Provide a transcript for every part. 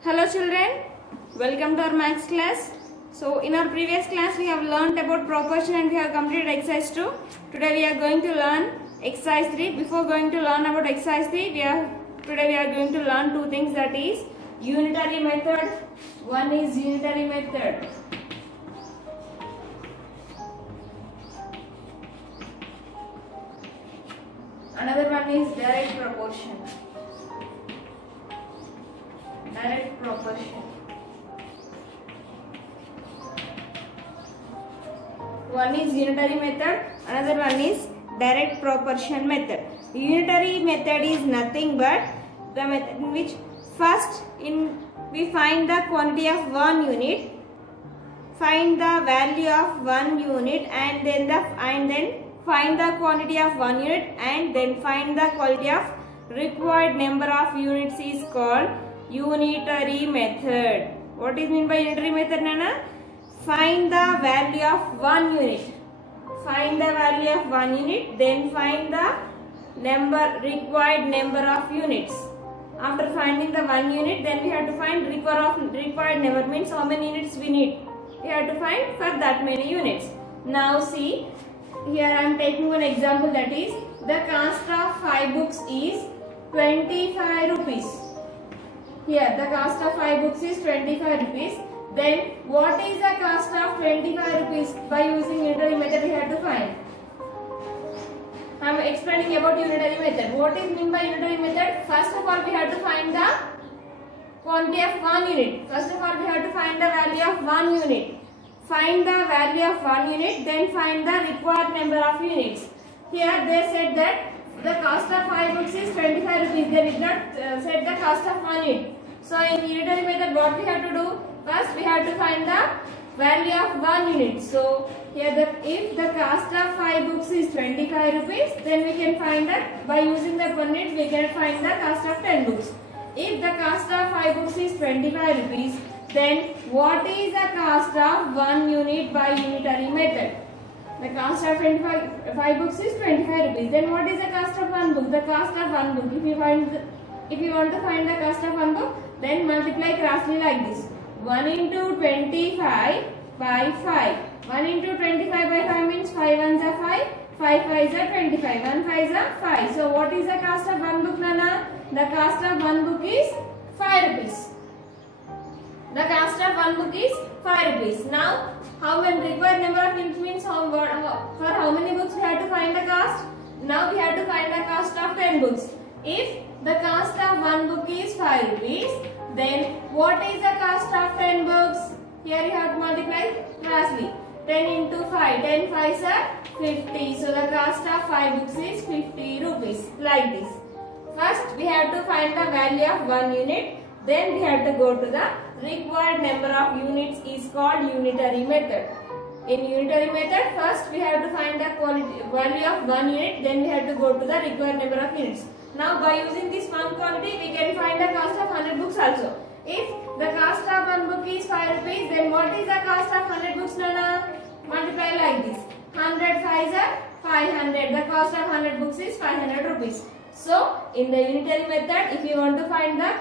Hello children, welcome to our maths class. So in our previous class we have learnt about proportion and we have completed exercise 2. Today we are going to learn exercise 3. Before going to learn about exercise 3, today we are going to learn two things, that is unitary method. One is unitary method. Another one is direct proportion. Direct proportion. One is unitary method, another one is direct proportion method. Unitary method is nothing but the method in which first we find the quantity of one unit, find the value of one unit, and then find the quantity of one unit, and then find the quality of required number of units is called unitary method. What is meant by unitary method, Nana? Find the value of one unit. Find the value of one unit, then find the required number of units. After finding the one unit, then we have to find required number, means how many units we need. We have to find for that many units. Now see, here I am taking one example, that is the cost of 5 books is 25 rupees. Here the cost of 5 books is 25 rupees. Then what is the cost of 25 rupees? By using unitary method we have to find. I am explaining about unitary method. What is meant by unitary method? First of all we have to find the quantity of one unit. First of all we have to find the value of one unit. Find the value of one unit, then find the required number of units. Here they said that the cost of 5 books is 25 rupees. They did not set the cost of one unit. So in unitary method what we have to do? First we have to find the value of one unit. So here if the cost of 5 books is 25 rupees, then we can find that by using that one unit we can find the cost of 10 books. If the cost of 5 books is 25 rupees, then what is the cost of one unit by unitary method? The cost of 5 books is 25 rupees. Then what is the cost of one book? The cost of one book, if you want to find the cost of one book, then multiply crossly like this. 1 into 25 by 5. 1 into 25 by 5 means 5 ones are 5, 5 5s are 25, 1 5s are 5. So what is the cost of one book, Nana? The cost of one book is 5 rupees. The cost of one book is 5 rupees. Now, how many required number of units means for how many books we have to find the cost? Now we have to find the cost of 10 books. If the cost of one book is 5 rupees, then what is the cost of 10 books? Here you have to multiply crossly. 10 into 5, 10 5s are 50. So the cost of 5 books is 50 rupees. Like this. First we have to find the value of one unit. Then we have to go to the required number of units is called unitary method. In unitary method, first we have to find the value of one unit, then we have to go to the required number of units. Now by using this one quantity, we can find the cost of 100 books also. If the cost of one book is 5 rupees, then what is the cost of 100 books, Nana? Multiply like this. 100 5s are 500. The cost of 100 books is 500 rupees. So, in the unitary method, if you want to find the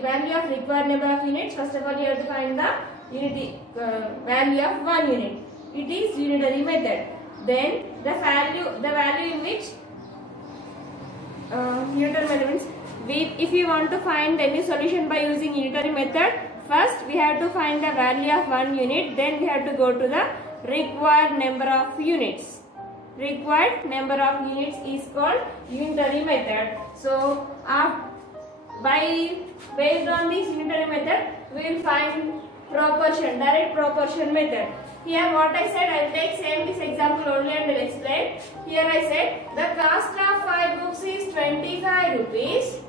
value of required number of units, first of all you have to find the value of one unit. It is unitary method. Then the value in which unitary method means if you want to find any solution by using unitary method, first we have to find the value of one unit, then we have to go to the required number of units. Required number of units is called unitary method. So based on this unitary method, we will find proportion, direct proportion method. Here what I said, I will take this example only and will explain. Here I said the cost of 5 books is 25 rupees.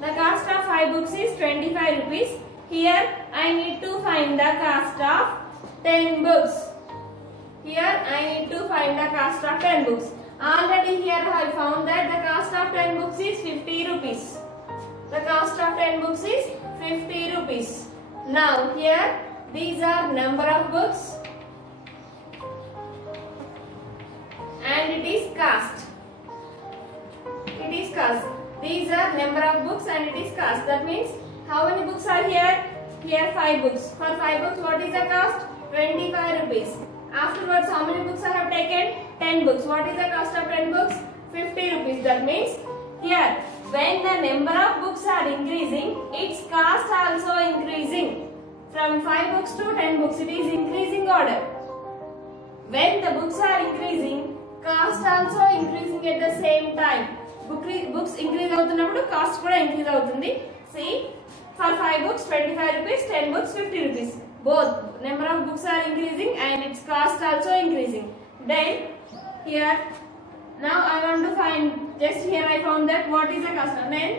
The cost of 5 books is 25 rupees. Here I need to find the cost of 10 books. Here I need to find the cost of 10 books. Already here I found that the cost of 10 books is 50 rupees. The cost of 10 books is 50 rupees. Now here these are number of books and it is cost. It is cost. These are number of books and it is cost. That means how many books are here? Here 5 books. For 5 books, what is the cost? 25 rupees. Afterwards, how many books I have taken? 10 books. What is the cost of 10 books? 50 rupees. That means here, when the number of books are increasing, its cost also increasing. From 5 books to 10 books, it is increasing order. When the books are increasing, cost also increasing at the same time. Books increase avutunnappudu cost kuda increase avutundi. See, for 5 books 25 rupees, 10 books 50 rupees. Both number of books are increasing and its cost also increasing. Then here, now I want to find, just here I found that what is the cost. Then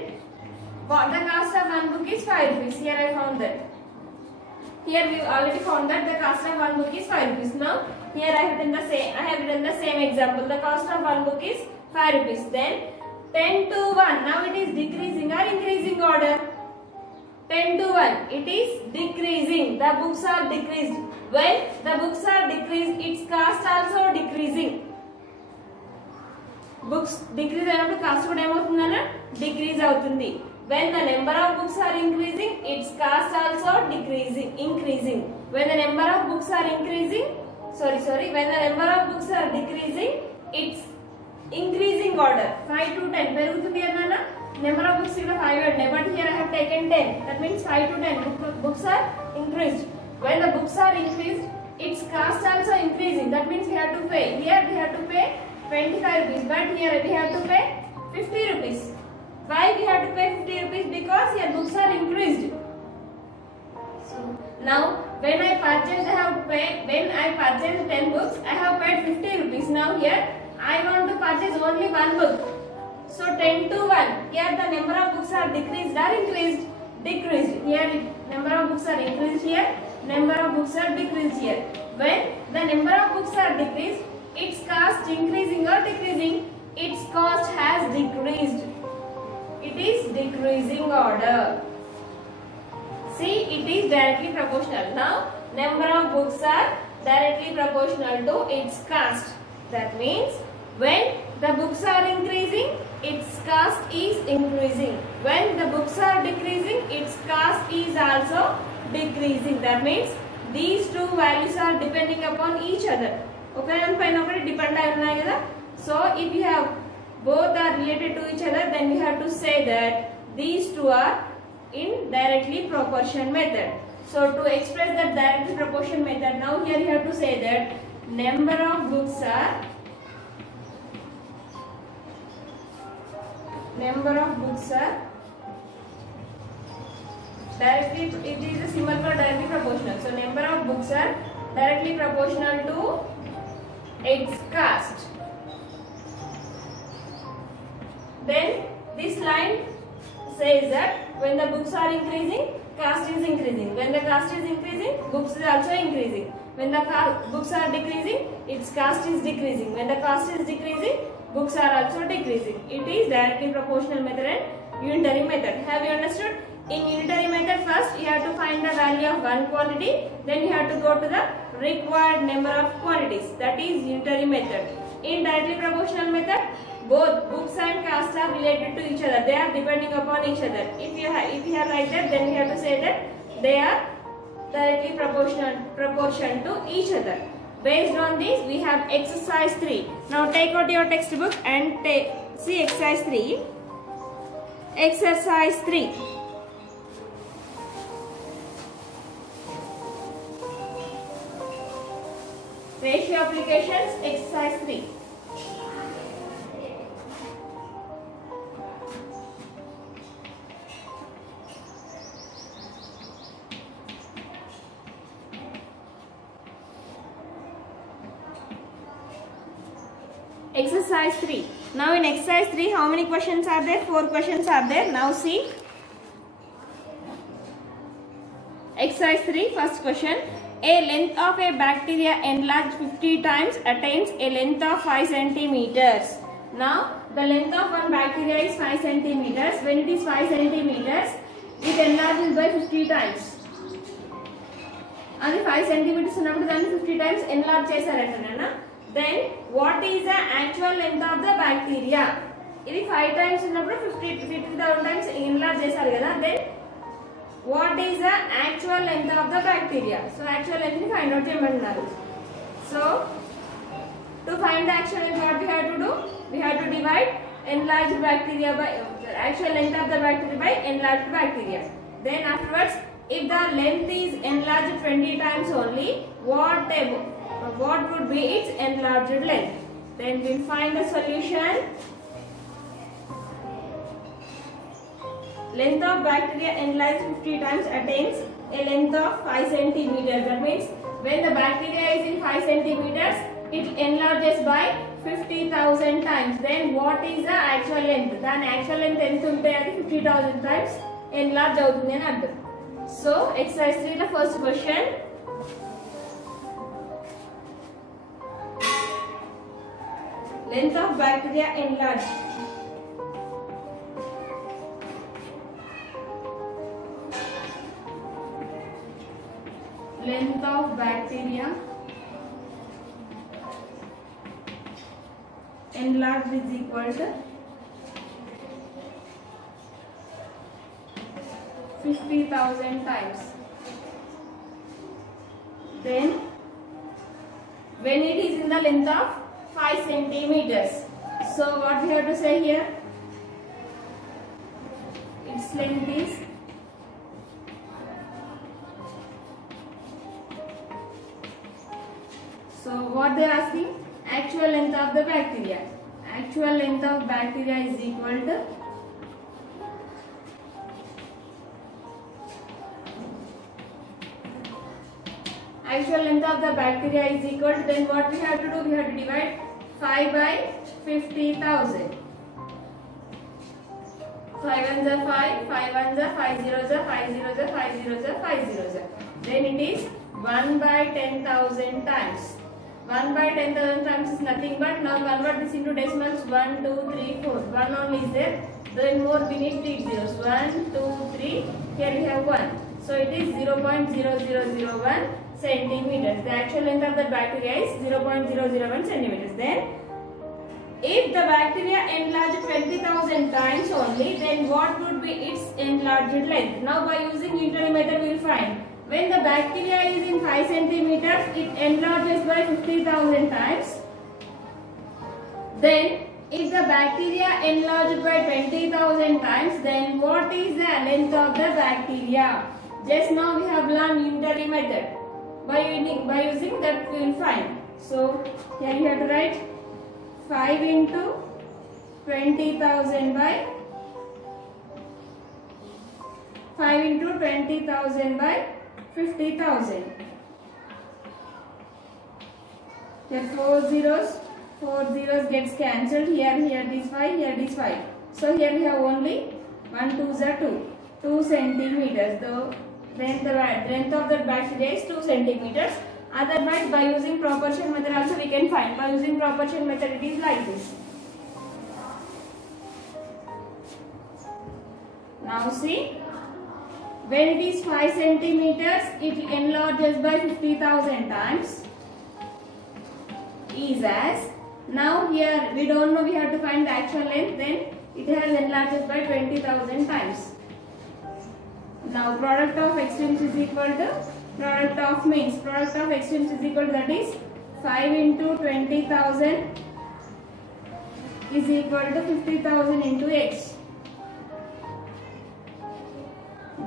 the cost of one book is 5 rupees. Here I found that. Here we already found that the cost of one book is 5 rupees. Now here I have written the same example. The cost of one book is 5 rupees. Then 10 to 1. Now it is decreasing or increasing order. 10 to 1. It is decreasing. The books are decreased. When the books are decreased, its cost also decreasing. Books decrease అయినప్పుడు cost కూడా ఏమవుతుందన్న decrease అవుతుంది. When the number of books are increasing, its cost also increasing. When the number of books are increasing, when the number of books are decreasing, it's increasing order. 5 to 10 పెరుగుతుంది అన్న. Number of books here 5 and but here I have taken 10. That means 5 to 10 books are increased. When the books are increased, its cost also increasing. That means we have to pay. Here we have to pay 25 rupees, but here we have to pay 50 rupees. Why we have to pay 50 rupees? Because here books are increased. So now when I purchase 10 books, I have paid 50 rupees. Now here I want to purchase only one book. So 10 to 1. Here the number of books are decreased or increased? Decreased. Here number of books are increased here. Number of books are decreased here. When the number of books are decreased, its cost increasing or decreasing? Its cost has decreased. It is decreasing order. See, it is directly proportional. Now, number of books are directly proportional to its cost. That means when the books are increasing, its cost is increasing. When the books are decreasing, its cost is also decreasing. That means these two values are depending upon each other. Okay, and finally depend on. So if you have both are related to each other, then we have to say that these two are in directly proportion method. So to express that directly proportion method, now here you have to say that number of books are directly, it is a symbol for directly proportional. So number of books are directly proportional to its cost. Then this line says that when the books are increasing, cost is increasing. When the cost is increasing, books is also increasing. When the books are decreasing, its cost is decreasing. When the cost is decreasing, books are also decreasing. It is directly proportional method and unitary method. Have you understood? In unitary method, first you have to find the value of one quantity, then you have to go to the required number of quantities. That is unitary method. In directly proportional method, both books and costs are related to each other. They are depending upon each other. If you have like that, then you have to say that they are directly proportion to each other. Based on this, we have exercise 3. Now take out your textbook and see exercise 3. Exercise 3. Ratio applications, exercise 3. Exercise 3. Now in exercise 3, how many questions are there? 4 questions are there. Now see. Exercise 3, first question. A length of a bacteria enlarged 50 times attains a length of 5 centimeters. Now the length of one bacteria is 5 centimeters. When it is 5 centimeters, it enlarges by 50 times. And 5 centimeters ఉన్నప్పుడు దాన్ని 50 times enlarge చేశారంటనా? Then what is the actual length of the bacteria? ఇది 5 times ఉన్నప్పుడు 50,000 times enlarge చేశారు కదా. Then what is the actual length of the bacteria? So actual length ని find out చేయమంటున్నారు. So to find the actual length what we have to do? We have to divide enlarged bacteria by actual length of the bacteria by enlarged bacteria. Then afterwards, if the length is enlarged 20 times only, what would be its enlarged length? Then we'll find the solution. Length of bacteria enlarged 50 times attains a length of 5 centimeters. That means when the bacteria is in 5 centimeters, it enlarges by 50,000 times. Then what is the actual length? Then actual length ఎంత ఉంటే అది 50,000 times enlarge అవుతుంది అని అర్థం. So exercise 3 the first question. Length of bacteria enlarged. Length of bacteria enlarged is equal to 50,000 times. Then when it is in the length of 5 centimeters, so what we have to say here? Its length is so what they are asking? Actual length of the bacteria. Actual length of bacteria is equal to actual length of the bacteria is equal to, then what we have to do? We have to divide 5 by 50,000. 5 ones are 5, 5 ones are 5 zeros are 5 zeros are 5 zeros are 5 zeros are. Then it is 1 by 10,000 times. 1 by 10,000 times is nothing but, now convert this into decimals. 1, 2, 3, 4. 1 only is there. Then more we need 3 zeros. 1, 2, 3. Here we have 1. So it is 0.0001 centimeters. The actual length of the bacteria is 0.001 centimeters. Then if the bacteria enlarged 20,000 times only, then what would be its enlarged length? Now by using unitary method we will find. When the bacteria is in 5 centimeters, it enlarges by 50,000 times. Then, if the bacteria enlarged by 20,000 times, then what is the length of the bacteria? Just now we have learned unitary method. By using that we will find. So, here you have to write 5 into 20,000 by 5 into 20,000 by 50,000. Here 4 zeros gets cancelled. Here it is 5, here it is 5. So here we have only 1 2s are 2 centimeters. Then the length of the bacteria is 2 centimeters. Otherwise, by using proportion method also we can find. By using proportion method it is like this. Now see. When it is 5 centimeters, it enlarges by 50,000 times. Is as, now here we don't know, we have to find the actual length, then it has enlarges by 20,000 times. Now product of extremes is equal to product of means. Product of extremes is equal to, that is 5 into 20,000 is equal to 50,000 into x.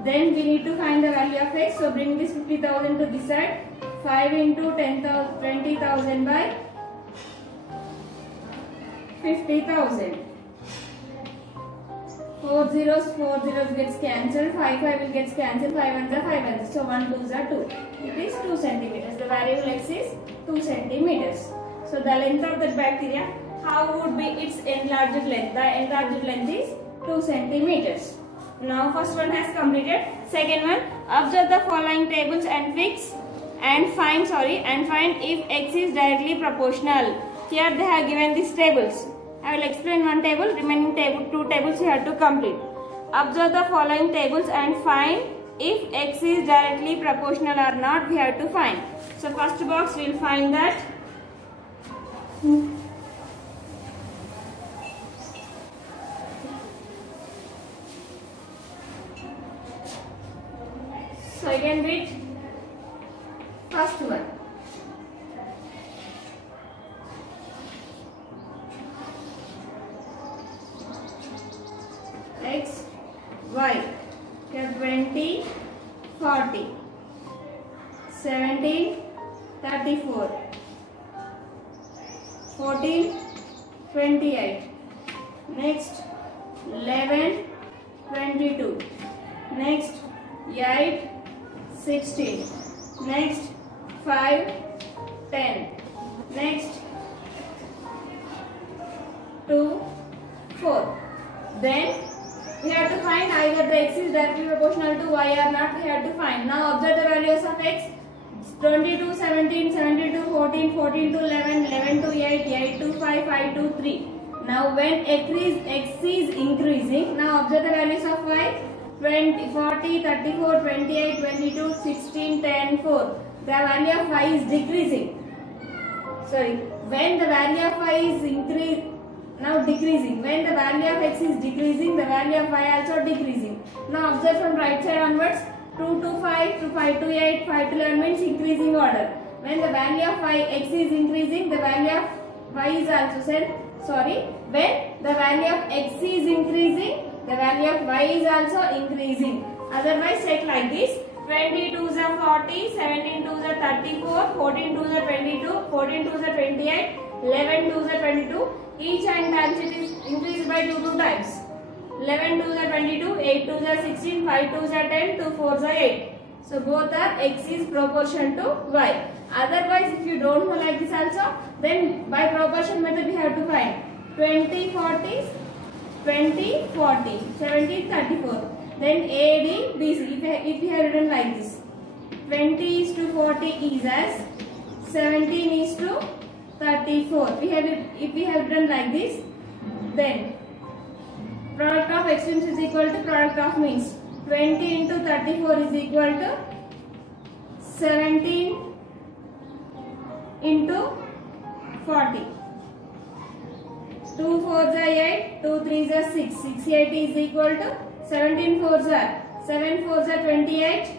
Then we need to find the value of x. So bring this 50,000 to this side. 5 into 20,000 by 50,000. 4 zeros gets cancelled. 5 will get cancelled. 5 ones are 5 ones. So 1 2s are 2. It is 2 centimeters. The variable x is 2 centimeters. So the length of the bacteria, how would be its enlarged length? The enlarged length is 2 centimeters. Now first one has completed. Second one, observe the following tables and find if x is directly proportional. Here they have given these tables. I will explain one table. Remaining 2 tables you have to complete. Observe the following tables and find if x is directly proportional or not. We have to find. So first box we will find that. So I can read first one. X, Y. We have 20, 40, 17, 34, 14, 28. Next 11, 22. Next 8, 16. Next 5, 10. Next 2, 4. Then we have to find either the x is directly proportional to y or not. We have to find. Now observe the values of x. 22, 17, 72, 14, 14 to 11, 11 to 8, 8 to 5, 5 to 3. Now when x is increasing, now observe the values of y. 20, 40, 34, 28, 22, 16, 10, 4. The value of y is decreasing. Sorry, when the value of y is decreasing. When the value of x is decreasing, the value of y also decreasing. Now observe from right side onwards. 2 to 5 to 5 to 8, 5 to 11 means increasing order. When the value of x is increasing, the value of y is also same. Sorry, when the value of x is increasing, the value of y is also increasing. Otherwise, take like this: 22 is 40, 17 to 34, 14 to 22, 14 to 28, 11 to 22. Each and times it is increased by 2 times. 11 to 22, 8 to 16, 5 to 10, 2 4 is 8. So both are x is proportion to y. Otherwise, if you don't know like this also, then by proportion method we have to find 20 40, 20 40, 17 34. Then A D B C. If we have written like this, 20 is to 40 is as 17 is to 34. If we have written like this, then product of extremes is equal to product of means. 20 into 34 is equal to 17 into 40. 2 4s are 8, 2 3s are 6. 6 8 is equal to 17 4s are 7 4s are 28.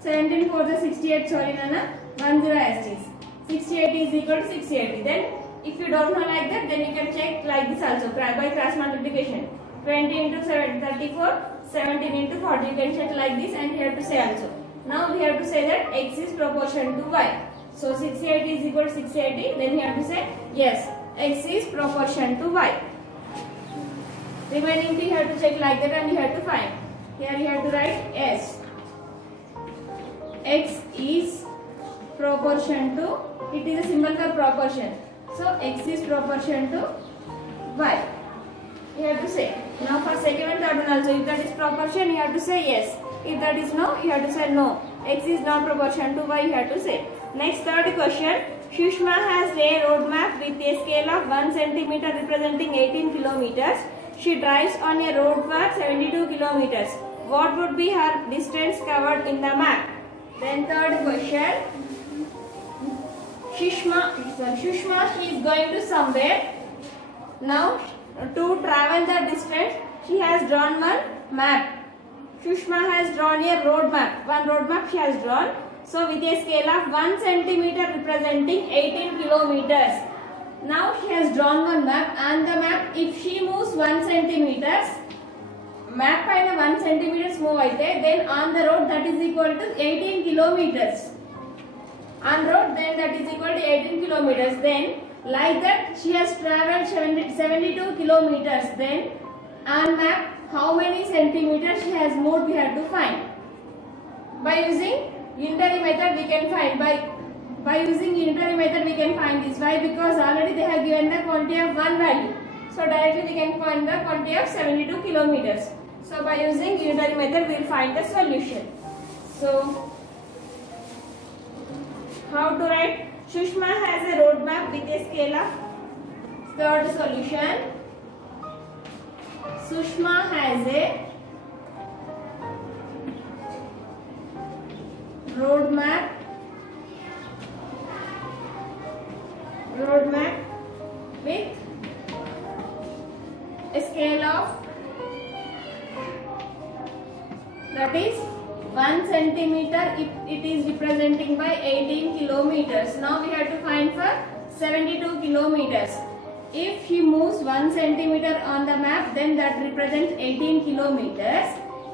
17 4s are 68. Sorry, Nana. 1 0 as it is. 68 is equal to 680. Then, if you don't know like that, then you can check like this also by cross multiplication. 20 into 7, 34, 17 into 40. You can check like this, and you have to say also. Now we have to say that x is proportion to y. So 680 is equal to 680. Then you have to say yes, x is proportion to y. Remaining thing you have to check like that, and you have to find. Here you have to write yes, x is proportion to. It is a symbol for proportion. So x is proportion to y. You have to say. Now for second and third one also, if that is proportion, you have to say yes. If that is no, you have to say no. X is not proportion to y, you have to say. Next, third question. Shushma has a road map with a scale of 1 centimeter representing 18 kilometers. She drives on a road for 72 kilometers. What would be her distance covered in the map? Then third question. Shushma, she is going to somewhere. Now, to travel the distance, she has drawn one map. Shushma has drawn a road map. One road map she has drawn. So, with a scale of 1 centimeter representing 18 kilometers. Now, she has drawn one map, and the map, if she moves 1 centimeters, map paina 1 centimeters move aithe, then on the road that is equal to 18 kilometers. On road, then that is equal to 18 kilometers. Then, like that, she has travelled 72 kilometers. Then, on map, how many centimeters she has moved, we have to find. By using unitary method, we can find. By using unitary method, we can find this. Why? Because already they have given the quantity of one value. So, directly we can find the quantity of 72 kilometers. So, by using unitary method, we will find the solution. So, how to write? Shushma has a road map with a scale of. Third solution. Shushma has a road map with a scale of, that is 1 centimeter it is representing by 18 kilometers. Now we have to find for 72 kilometers. If she moves 1 centimeter on the map, then that represents 18 kilometers.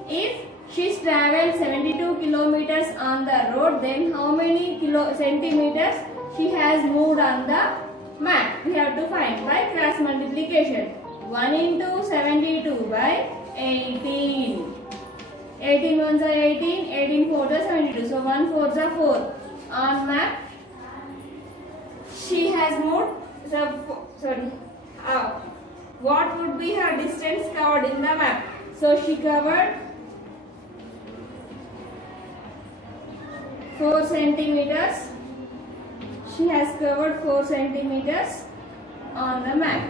If she's traveled 72 kilometers on the road, then how many centimeters she has moved on the map? We have to find by cross multiplication. 1 into 72 by 18. 18 ones are 18, 18 fours are 72. So 1 fours are 4. On map, she has moved. What would be her distance covered in the map? So she covered 4 centimeters. She has covered 4 centimeters on the map.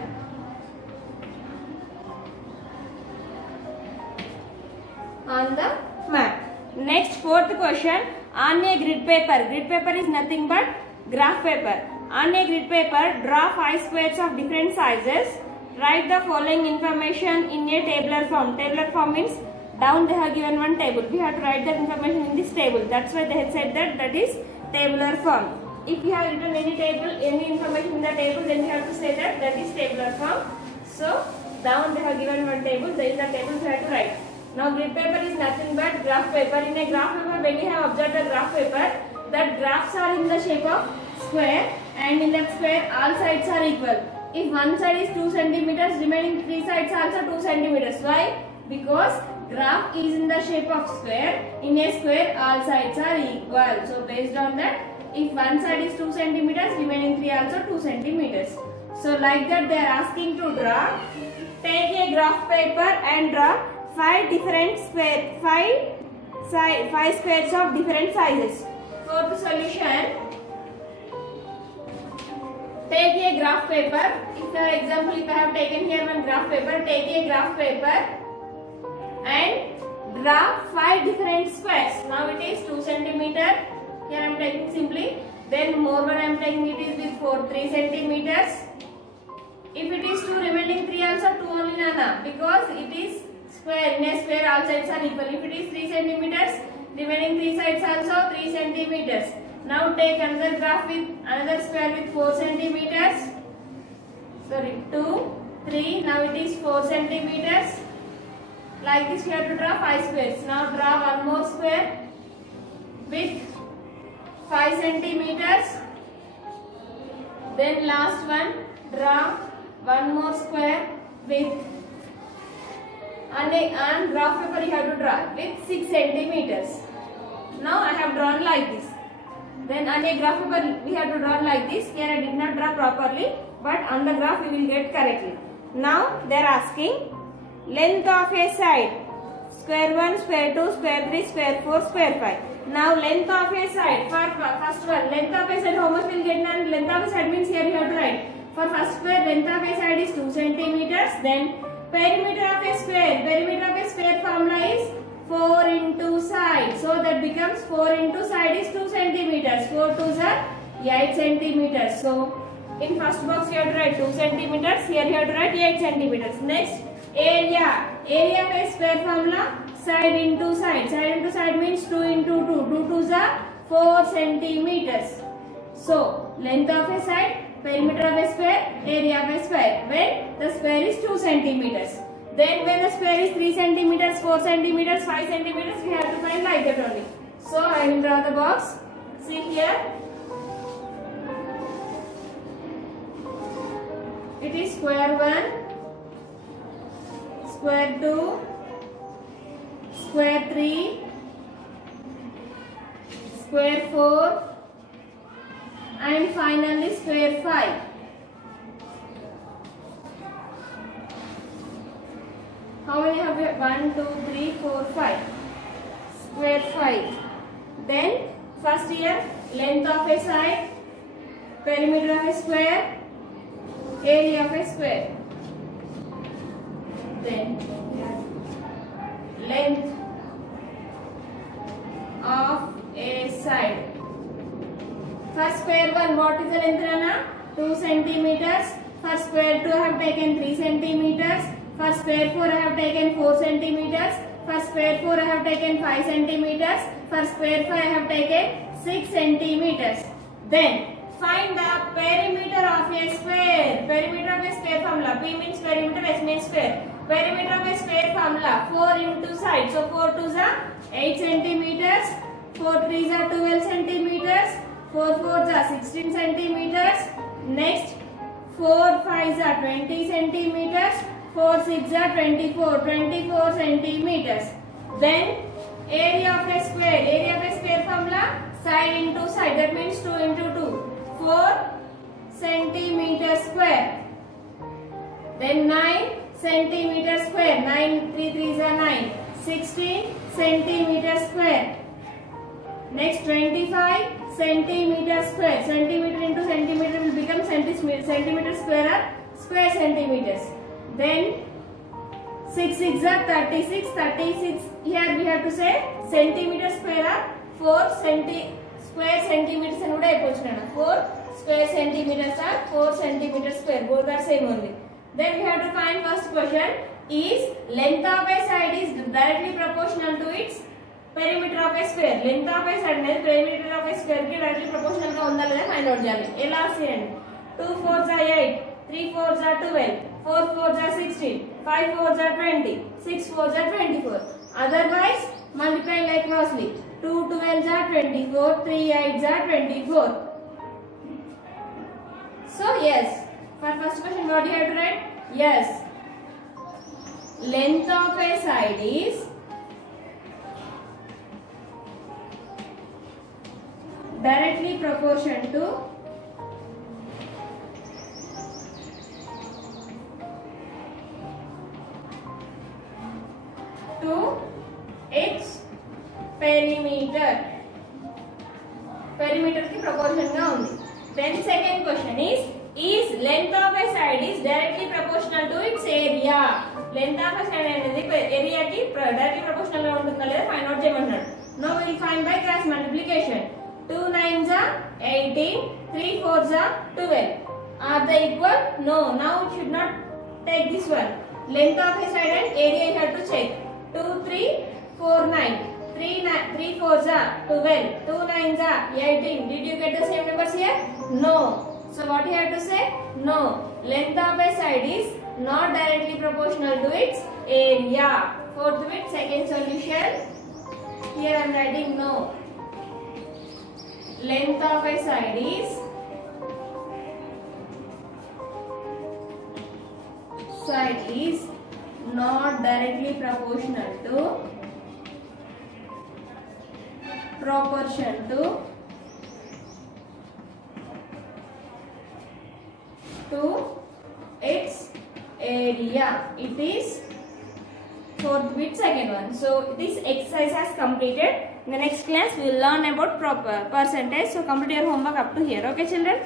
Next, fourth question. On a grid paper. Grid paper is nothing but graph paper. On a grid paper, draw 5 squares of different sizes. Write the following information in a tabular form. Tabular form means down they have given one table. We have to write that information in this table. That's why they have said that is tabular form. If you have written any table, any information in the table, then you have to say that is tabular form. So down they have given one table. There is a table we have to write. Now grid paper is nothing but graph paper. In a graph paper, when you have observed a graph paper, that graphs are in the shape of square, and in that square all sides are equal. If one side is 2 centimeters, remaining 3 sides also 2 centimeters. Why? Because graph is in the shape of square. In a square, all sides are equal. So based on that, if one side is 2 centimeters, remaining 3 also 2 centimeters. So like that they are asking to draw. Take a graph paper and draw 5 squares of different sizes. For the solution, take a graph paper. For example, if I have taken here one graph paper, take a graph paper and draw 5 different squares. Now it is 2 centimeter. Here I am taking simply. Then more one I am taking, it is with 3 centimeters. If it is 2, remaining 3 also 2 only nana, because it is square. In a square all sides are equal. If it is 3 centimeters, remaining 3 sides also 3 centimeters. Now take another graph with another square with 4 centimeters. Sorry, 2, 3. Now it is 4 centimeters. Like this, you have to draw 5 squares. Now draw one more square with 5 centimeters. Then last one, draw one more square with on graph paper you have to draw with 6 centimeters. Now I have drawn like this. Then on a graph paper we have to draw like this. Here I did not draw properly, but on the graph we will get correctly. Now they are asking length of a side. Square 1, square 2, square 3, square 4, square 5. Now length of a side. For first one, length of a side, how much will get done? Length of a side means here you have to write. For first square, length of a side is 2 centimeters. Then perimeter of a square. Perimeter of a square formula is 4 into side. So that becomes 4 into side is 2 centimeters. 4 2s are 8 centimeters. So in first box you have to write 2 centimeters. Here you have to write 8 centimeters. Next, area. Area of a square formula, side into side. Side into side means 2 into 2. 2 2s are 4 centimeters. So length of a side, perimeter of a square, area of a square. When the square is 2 centimeters. Then when the square is 3 centimeters, 4 centimeters, 5 centimeters, we have to find like that only. So I will draw the box. See here. It is square 1, square 2, square 3, square 4, and finally square 5. How many have we? 1, 2, 3, 4, 5. Square 5. Then first here, length of a side, perimeter of a square, area of a square. Then length of a side. For square 1, what is the length, Rana? 2 centimeters. For square 2, I have taken 3 centimeters. For square 4, I have taken 4 centimeters. For square 4 I have taken 5 centimeters. For square 5 I have taken 6 centimeters. Then find the perimeter of a square. Perimeter of a square formula. P means perimeter, S means square. Perimeter of a square formula. 4 into side. So 4 2s are 8 centimeters. 4 3s are 12 centimeters. 4 4s are 16 centimeters. Next 4 5s are 20 centimeters. 4 6 are 24 centimeters. Then area of a square. Area of a square formula. Side into side. That means 2 into 2. 4 centimeters square. Then 9 centimeters square. 9 3 3s are 9. 16 centimeters square. Next 25 centimeters square. Centimeter into centimeter will become centimeter square are square centimeters. Then 6 6 are 36. 36 here we have to say centimeter square are 4 square centimeters and 4 square centimeters are 4 centimeters square. Both are same only. Then we have to find first question is length of a side is directly proportional to its perimeter of a square. Length of a side అనేది perimeter of a square కి directly proportional గా ఉందా లేదా find out చేయాలి. ఎలా చేయండి? 2 4s are 8, 3 4s are 12, 4 4s are 16, 5 4s are 20, 6 4s are 24. Otherwise multiply like closely. 2 12s are 24, 3 8s are 24. So yes, for first question what you have to write? Yes, length of a side is directly proportional to its perimeter. Perimeter की proportion गा उन्दी. Then second question is length of a side is directly proportional to its area. Length of a side అనేది area की directly proportional గా ఉంటుందా లేదా find out చేయమన్నాడు. Now we will find by cross multiplication. 2 9s are 18, 3 4s are 12. Are they equal? No. Now we should not take this one. Length of a side and area you have to check. 2 3 4 9. 3 4s are 12. 2 9s are 18. Did you get the same numbers here? No. So what you have to say? No. Length of a side is not directly proportional to its area. Fourth bit, second solution. Here I am writing no. Length of a side is not directly proportional to its area. It is fourth bit, second one. So this exercise has completed. In the next class we will learn about percentage. So complete your homework up to here. Okay children.